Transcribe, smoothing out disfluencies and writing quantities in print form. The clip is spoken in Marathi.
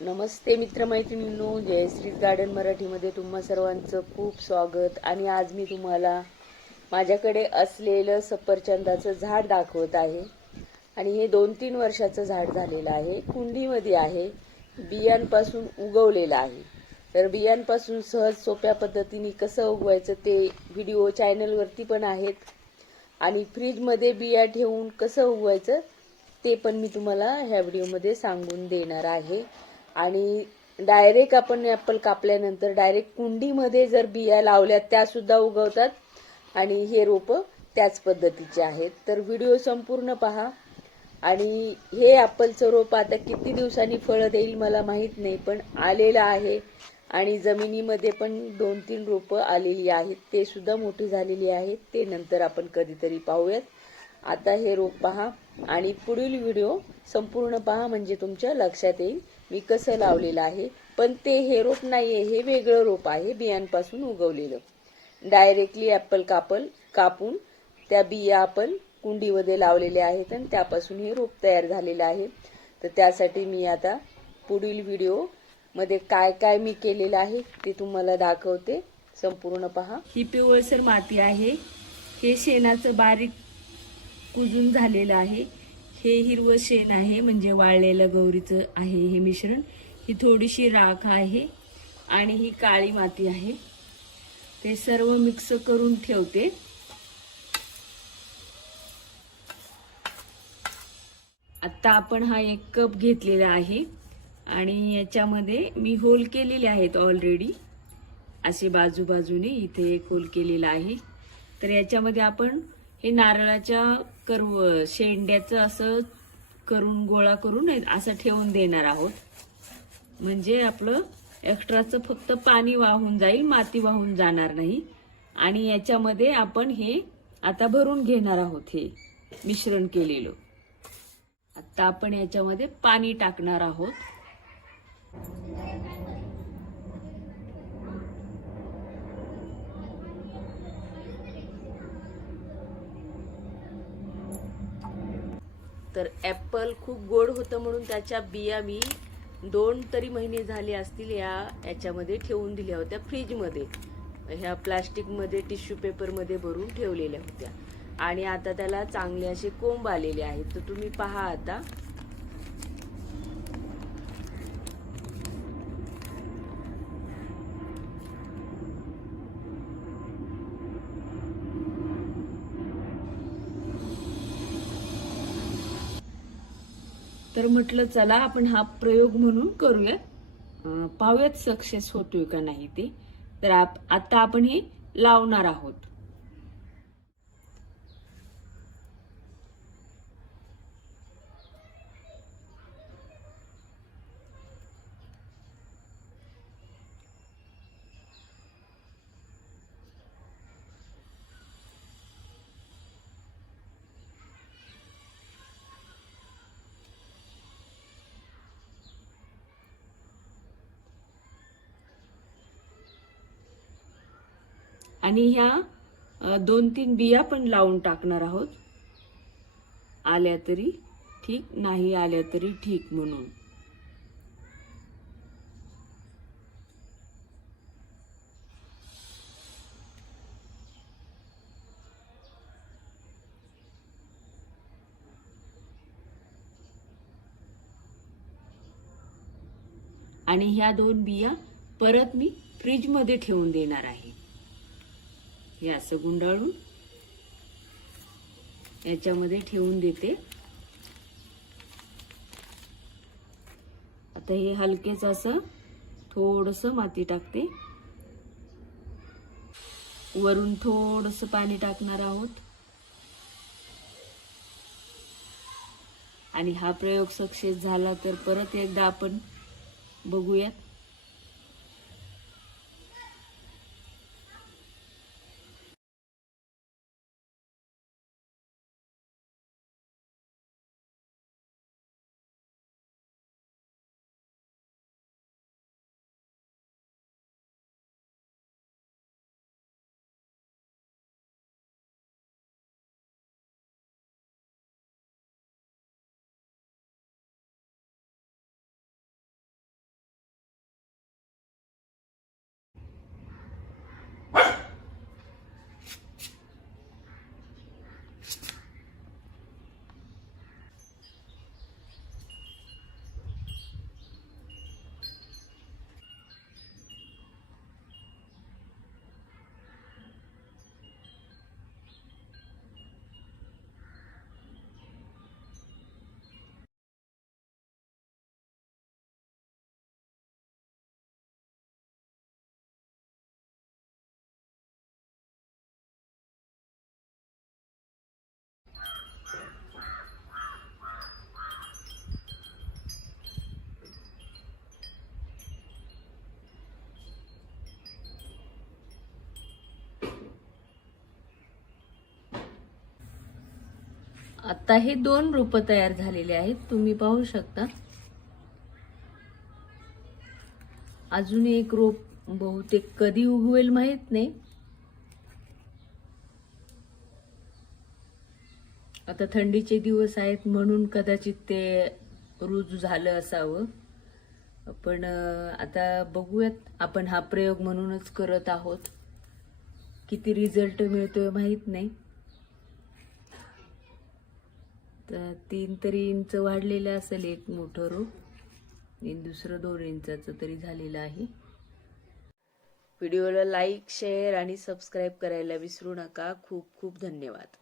नमस्ते मित्रमैत्रिणींनो, जयश्री गार्डन मराठीमध्ये तुम्हा सर्वांचं खूप स्वागत. आणि आज मी तुम्हाला माझ्याकडे असलेलं सफरचंदाचं झाड दाखवत आहे. आणि हे 2-3 वर्षाचं झाड झालेलं आहे. कुंडीमध्ये आहे, बियांपासून उगवलेलं आहे. तर बियांपासून सहज सोप्या पद्धतीने कसं उगवायचं ते व्हिडिओ चॅनलवरती पण आहेत. आणि फ्रीजमध्ये बिया ठेवून कसं उगवायचं ते पण मी तुम्हाला ह्या व्हिडिओमध्ये सांगून देणार आहे. आणि डायरेक्ट आपण ॲपल कापल्यानंतर डायरेक्ट कुंडीमध्ये जर बिया लावल्या त्या सुद्धा उगवतात. आणि हे रोपं त्याच पद्धतीचे आहेत. तर व्हिडिओ संपूर्ण पहा. आणि हे ॲपलचं रोप आता किती दिवसांनी फळं देईल मला माहीत नाही, पण आलेलं आहे. आणि जमिनीमध्ये पण 2-3 रोपं आलेली आहेत, ते सुद्धा मोठी झालेली आहेत. ते नंतर आपण कधीतरी पाहूयात. आता हे रोप पहा आणि पुढील व्हिडिओ संपूर्ण पहा, म्हणजे तुमच्या लक्षात येईल मी कसं लावलेलं आहे. पण ते हे रोप नाही आहे, हे वेगळं रोप आहे, बियांपासून उगवलेलं. डायरेक्टली ॲपल कापून त्या बिया आपण कुंडीमध्ये लावलेल्या आहेत आणि त्यापासून हे रोप तयार झालेलं आहे. तर त्यासाठी मी आता पुढील व्हिडिओमध्ये काय काय मी केलेलं आहे ते तुम्हाला दाखवते. संपूर्ण पहा. ही पिवळसर माती आहे, हे शेणाचं बारीक कुजून झालेलं आहे. हे हिरवं शेण आहे, म्हणजे वाळलेलं गौरीचं आहे हे मिश्रण. ही थोडीशी राख आहे आणि ही काळी माती आहे. ते सर्व मिक्स करून ठेवते. आता आपण हा 1 कप घेतलेला आहे आणि याच्यामध्ये मी होल केलेले आहेत ऑलरेडी. असे बाजूबाजूने इथे एक होल केलेला आहे. तर याच्यामध्ये आपण हे नारळाच्या शेंड्याचं असं करून गोळा करून असं ठेवून देणार आहोत. म्हणजे आपलं एक्स्ट्राचं फक्त पाणी वाहून जाईल, माती वाहून जाणार नाही. आणि याच्यामध्ये आपण हे आता भरून घेणार आहोत, हे मिश्रण केलेलं. आता आपण याच्यामध्ये पाणी टाकणार आहोत. तर ॲपल खूप गोड होतं म्हणून त्याच्या बिया मी 2 तरी महिने झाले असतील याच्यामध्ये ठेवून दिल्या होत्या फ्रीजमध्ये. ह्या प्लास्टिकमध्ये टिश्यू पेपरमध्ये भरून ठेवलेल्या होत्या. आणि आता त्याला चांगले असे कोंब आलेले आहेत. तर तुम्ही पहा आता. तर म्हटलं चला आपण हा प्रयोग म्हणून करूयात, पाहूयात सक्सेस होतोय का नाही ते. तर आता आपण हे लावणार आहोत. आणि ह्या 2-3 बिया पण लावून टाकणार आहोत. आल्या तरी ठीक, नाही आल्या तरी ठीक म्हणून. आणि ह्या 2 बिया परत मी फ्रीजमध्ये ठेवून देणार आहे. हे असं गुंडाळून याच्यामध्ये ठेवून देते. आता हे हलकेच असं थोडंसं माती टाकते. वरून थोडंसं पाणी टाकणार आहोत. आणि हा प्रयोग सक्सेस झाला तर परत एकदा आपण बघूयात. आता हे 2 रोपं तयार झालेले आहेत, तुम्ही पाहू शकता. अजून एक रोप बहुतेक कधी उगवेल माहित नाही. आता थंडीचे दिवस आहेत म्हणून कदाचित ते रुजू झालं असावं. पण आता बघूयात, आपण हा प्रयोग म्हणूनच करत आहोत. किती रिझल्ट मिळतोय माहित नाही. तर 3 तरी इंच वाढलेलं असेल एक मोठं रोप, आणि दुसरं 2 इंचाचं तरी झालेलं आहे. व्हिडिओला लाईक, शेअर आणि सबस्क्राईब करायला विसरू नका. खूप खूप धन्यवाद.